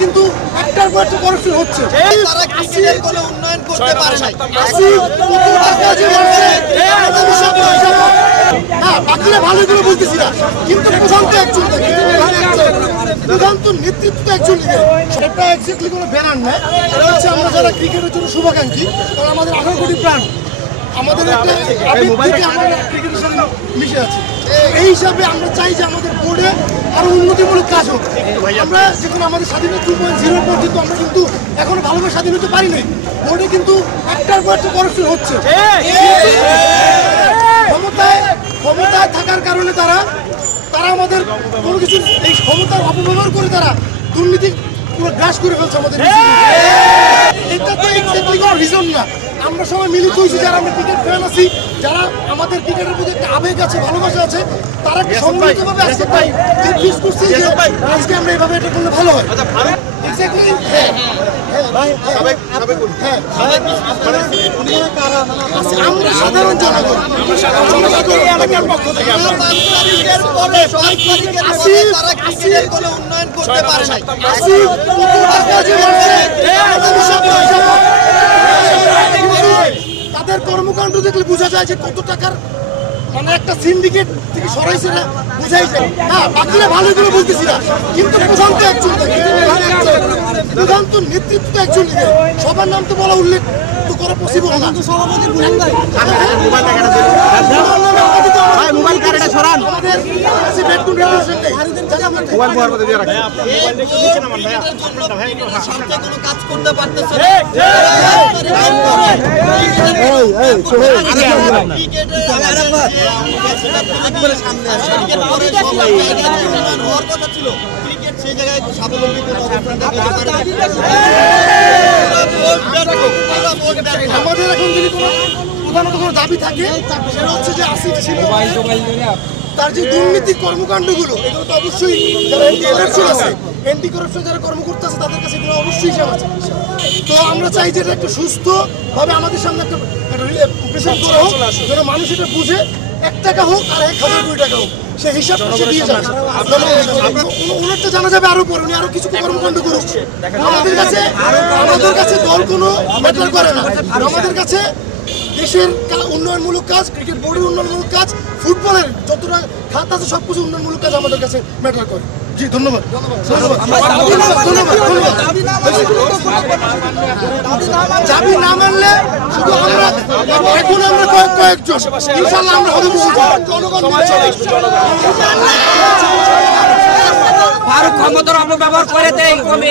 কিন্তু একটার পর একটা করাপশন হচ্ছে। তারা ক্রিকেটের কোনো উন্নয়ন করতে পারে না। হ্যাঁ, বাকিরা ভালো করে বলতেছি না, কিন্তু প্রধান তো একজন, প্রধান তো নেতৃত্ব তো একজন দিকে। সেটা এক্স্যাক্টলি কোনো ব্যানার নয়, এটা হচ্ছে আমরা যারা ক্রিকেটের জন্য শুভাকাঙ্ক্ষী, কারণ আমাদের 18 কোটি প্রাণ, আমাদের একটা আবেগ থেকে আমরা ক্রিকেটের সাথে মিশে আছি। এই হিসাবে আমরা চাই যে আমাদের বোর্ডে আরো উন্নতিমূলক কাজ হোক। আমরা যখন আমাদের স্বাধীনতা 2.0 পর কিন্তু আমরা কিন্তু এখনো ভালোভাবে স্বাধীন হতে পারি নাই। বোর্ডে কিন্তু একটার পর একটা করাপশন হচ্ছে। ক্ষমতায় থাকার কারণে তারা আমাদের কোনো কিছু এই ক্ষমতার অপব্যবহার করে তারা দুর্নীতি পুরো গ্রাস করে ফেলছে আমাদের। এটা তো এক্স্যাক্টলি কোনো রিজন না। আমরা সবাই মিলিত হয়েছি, যারা আমরা ক্রিকেট ফ্যান আছি, যারা আমাদের ক্রিকেটের প্রতি একটা আবেগ আছে, ভালোবাসা আছে, তারা সম্মিলিতভাবে আজকে তাই ফিক্স করছি যে আজকে আমরা এইভাবে এটা করলে ভালো হয়। এক্স্যাক্টলি আমরা সাধারণ জনগণ, এলাকার পক্ষ থেকে তারা ক্রিকেটের কোনো উন্নয়ন করতে পারে না। তাদের কর্মকাণ্ড দেখলে বোঝা যায় যে কত টাকার মানে একটা সিন্ডিকেট থেকে সরাইছে না, বোঝাই যায়। হ্যাঁ, বাকিরা ভালো করে বলতেছি না, কিন্তু প্রধান তো একজন, প্রধান তো নেতৃত্ব তো একজন দিকে। সবার নাম তো বলা উল্লেখ তো করা পসিবল না। মোবাইল কারেন্টটা সরান। কাজ করতে পারতেছে হওয়ার কথা ছিল। ক্রিকেট সেই জায়গায় স্বাবলম্বী কোনো অবস্থান আমাদের এখন যদি কোনো প্রধানত কোনো দাবি থাকে, সেটা হচ্ছে যে আসিফ ছিল তার যে দুর্নীতি কর্মকাণ্ডগুলো, এগুলো তো অবশ্যই যারা এন্টি করাপশন যারা কর্মকর্তা আছে তাদের কাছে এগুলো অবশ্যই হিসাব আছে। তো আমরা চাই যে এটা একটা সুস্থভাবে আমাদের সামনে একটা প্রেজেন্ট করা হোক, যেন মানুষ এটা বুঝে 1 টাকা হোক আর 1000 কোটি টাকা হোক, সে হিসাব সে দিয়ে যাবে। ওনারটা জানা যাবে আরো পরে, উনি আরো কিছু কর্মকাণ্ড করুক। আমাদের কাছে দল কোনো ম্যাটার করে না। আমাদের কাছে দেশের উন্নয়নমূলক কাজ, ক্রিকেট বোর্ডের উন্নয়নমূলক কাজ, ফুটবলের যতটা খাত আছে সবকিছু উন্নয়নমূলক কাজ আমাদের কাছে ম্যাটার করে। জি, ধন্যবাদ। দাবি না মানলে শুধু আমরা এখন আমরা কয়েকজন ইনশাআল্লাহ আমরা হবে ফারুক ক্ষমতার অপব্যবহার করে দেয় কমে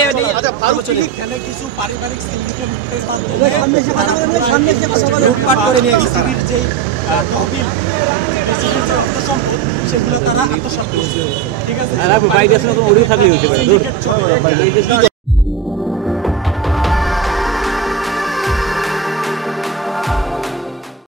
কিছু পারিবারিক লুটপাট করে নিয়ে সেগুলো তারা আত্মসাৎ করছে। ঠিক আছে,